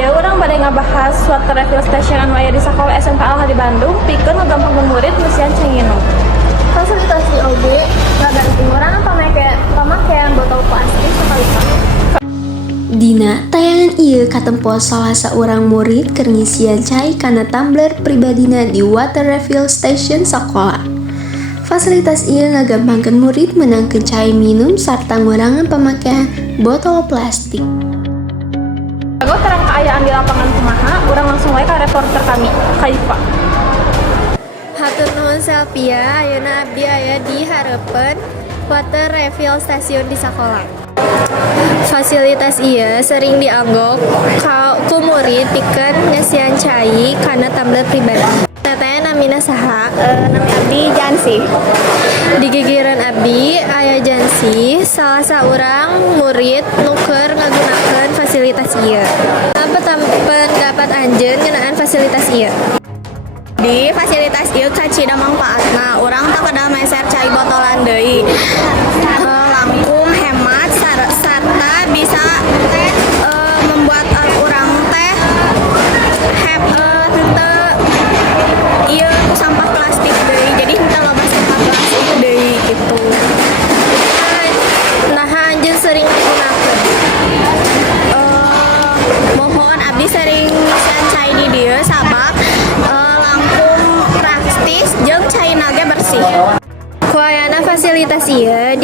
Iya, orang pada ngabahas water refill station anu aya di sekolah SMK Al di Bandung, pikeun ngagampangkeun murid musian cenginung. Fasilitas di OB nggak ada pengurangan pemakaian botol plastik sekali-kali. Dina tayangan ieu katempo salah seorang murid keur ngisian cai kana tumbler pribadina di water refill station sekolah. Fasilitas ieu ngagampangkeun murid menangkeun cai minum sarta ngurangan pemakaian botol plastik. Jago terang keayaan di lapangan kumaha, urang langsung wae ka reporter kami, Kaifa. Hatur nuhun Selvia, ayeuna abdi aya di hareupeun water refill stasiun di sekolah. Fasilitas ieu sering dianggok ku murid pikeun ngesian cai kana tumbler pribadi. Teteh namina saha? Nami abdi Jansi. Di gigireun abdi aya Jansi, salah saurang murid nu keur ngagunakeun fasilitas ieu. Apa pendapat anjeun ngeunaan fasilitas ieu? Di fasilitas ieu kacida mangpaatna urang teu kedah meser cai botolan deui, langkung hemat sarta bisa membuat urang teh henteu ieu sampah plastik deui, jadi henteu loba sampah plastik deui gitu. Nah anjeun sering digunakeun. Mohon abdi sering ngisian cai di dieu sabab langkung praktis jeung caina ge bersih. Kuayana fasilitas ieu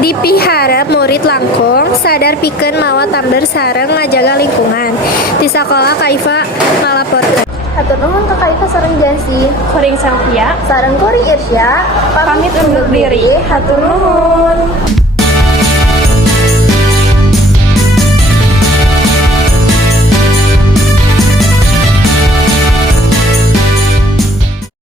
dipiharap murid langkung sadar pikeun mawa tumbler sareng ngajaga lingkungan. Di sekolah Kaifa ngalaporkeun. Hatur nuhun ka Kaifa sareng Jansi. Kuring Selvia, Sareng kuring Irsya pamit undur diri. Hatur nuhun.